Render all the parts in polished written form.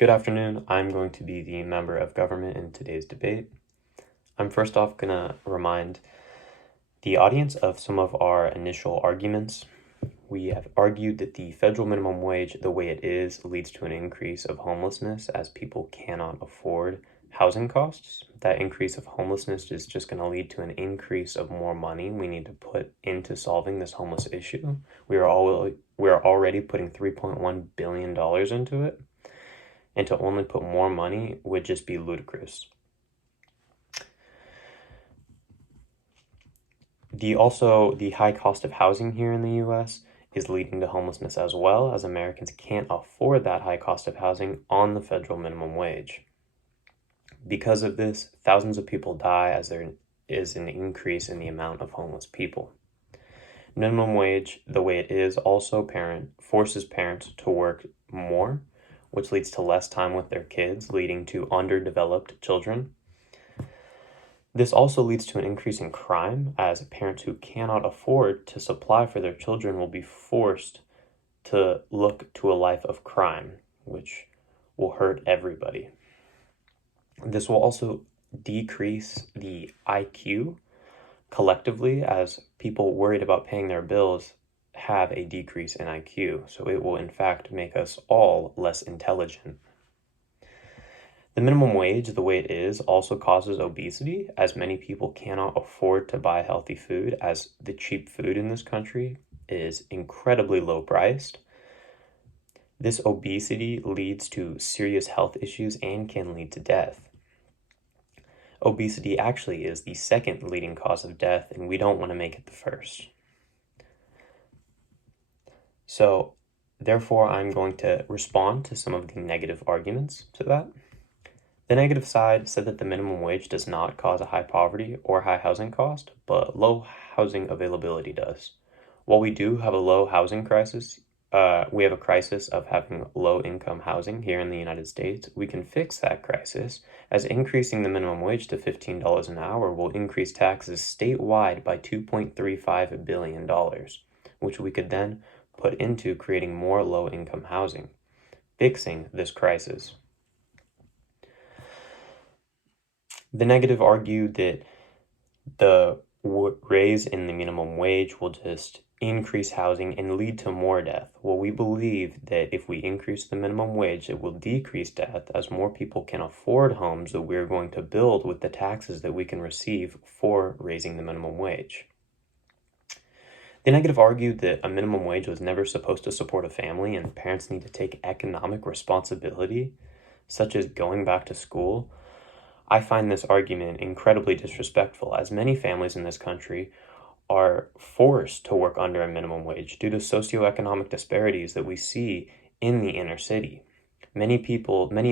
Good afternoon. I'm going to be the member of government in today's debate. I'm first off going to remind the audience of some of our initial arguments. We have argued that the federal minimum wage, the way it is, leads to an increase of homelessness as people cannot afford housing costs. That increase of homelessness is just going to lead to an increase of more money we need to put into solving this homeless issue. We are already putting $3.1 billion into it, and to only put more money would just be ludicrous. The high cost of housing here in the US is leading to homelessness as well, as Americans can't afford that high cost of housing on the federal minimum wage. Because of this, thousands of people die as there is an increase in the amount of homeless people. Minimum wage, the way it is, also forces parents to work more, which leads to less time with their kids, leading to underdeveloped children. This also leads to an increase in crime, as parents who cannot afford to supply for their children will be forced to look to a life of crime, which will hurt everybody. This will also decrease the IQ collectively, as people worried about paying their bills have a decrease in IQ, so it will in fact make us all less intelligent. The minimum wage, the way it is, also causes obesity, as many people cannot afford to buy healthy food, as the cheap food in this country is incredibly low priced. This obesity leads to serious health issues and can lead to death. Obesity actually is the second leading cause of death, and we don't want to make it the first. So, therefore, I'm going to respond to some of the negative arguments to that. The negative side said that the minimum wage does not cause a high poverty or high housing cost, but low housing availability does. While we do have a low housing crisis, we have a crisis of having low-income housing here in the United States. We can fix that crisis, as increasing the minimum wage to $15 an hour will increase taxes statewide by $2.35 billion, which we could then put into creating more low-income housing, fixing this crisis. The negative argued that the raise in the minimum wage will just increase housing and lead to more death. Well, we believe that if we increase the minimum wage, it will decrease death, as more people can afford homes that we're going to build with the taxes that we can receive for raising the minimum wage. The negative argued that a minimum wage was never supposed to support a family, and parents need to take economic responsibility, such as going back to school. I find this argument incredibly disrespectful, as many families in this country are forced to work under a minimum wage due to socioeconomic disparities that we see in the inner city. Many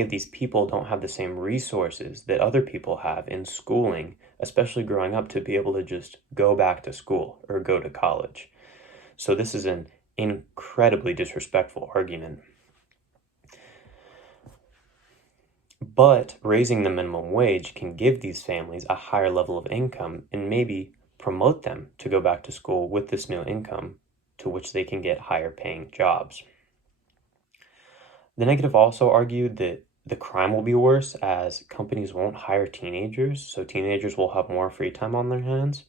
of these people don't have the same resources that other people have in schooling, especially growing up, to be able to just go back to school or go to college. So this is an incredibly disrespectful argument. But raising the minimum wage can give these families a higher level of income and maybe promote them to go back to school with this new income, to which they can get higher paying jobs. The negative also argued that the crime will be worse, as companies won't hire teenagers, so teenagers will have more free time on their hands.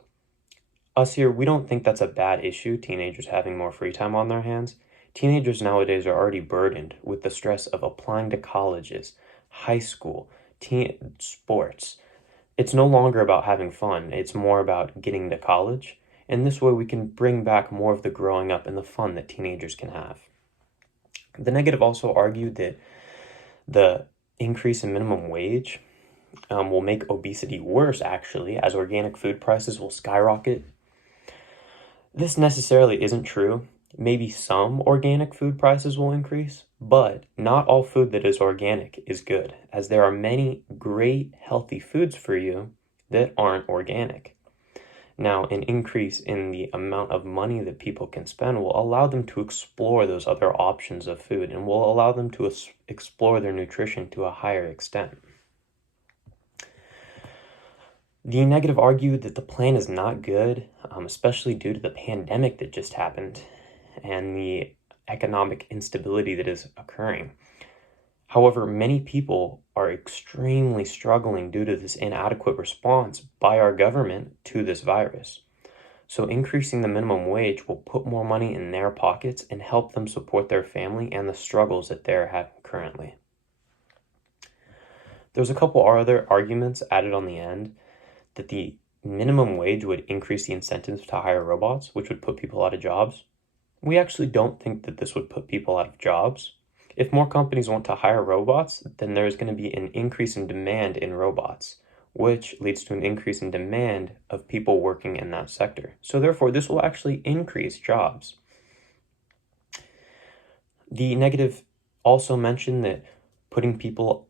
Us here, we don't think that's a bad issue, teenagers having more free time on their hands. Teenagers nowadays are already burdened with the stress of applying to colleges, high school, sports. It's no longer about having fun, it's more about getting to college, and this way we can bring back more of the growing up and the fun that teenagers can have. The negative also argued that the increase in minimum wage will make obesity worse, actually, as organic food prices will skyrocket. This necessarily isn't true. Maybe some organic food prices will increase, but not all food that is organic is good, as there are many great healthy foods for you that aren't organic. Now, an increase in the amount of money that people can spend will allow them to explore those other options of food and will allow them to explore their nutrition to a higher extent. The negative argued that the plan is not good, especially due to the pandemic that just happened and the economic instability that is occurring. However, many people are extremely struggling due to this inadequate response by our government to this virus. So increasing the minimum wage will put more money in their pockets and help them support their family and the struggles that they're having currently. There's a couple other arguments added on the end that the minimum wage would increase the incentives to hire robots, which would put people out of jobs. We actually don't think that this would put people out of jobs. If more companies want to hire robots, then there's going to be an increase in demand in robots, which leads to an increase in demand of people working in that sector. So therefore, this will actually increase jobs. The negative also mentioned that putting people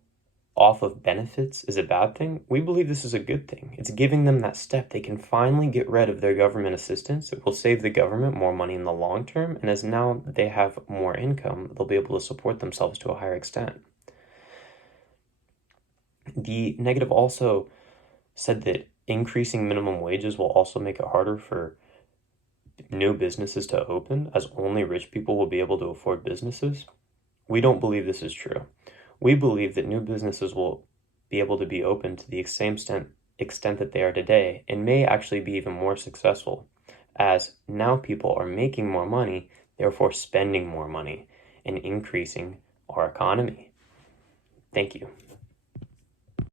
off of benefits is a bad thing. We believe this is a good thing. It's giving them that step. They can finally get rid of their government assistance. It will save the government more money in the long term, and as now they have more income, they'll be able to support themselves to a higher extent. The negative also said that increasing minimum wages will also make it harder for new businesses to open, as only rich people will be able to afford businesses. We don't believe this is true. We believe that new businesses will be able to be open to the same extent that they are today and may actually be even more successful, as now people are making more money, therefore spending more money and increasing our economy. Thank you.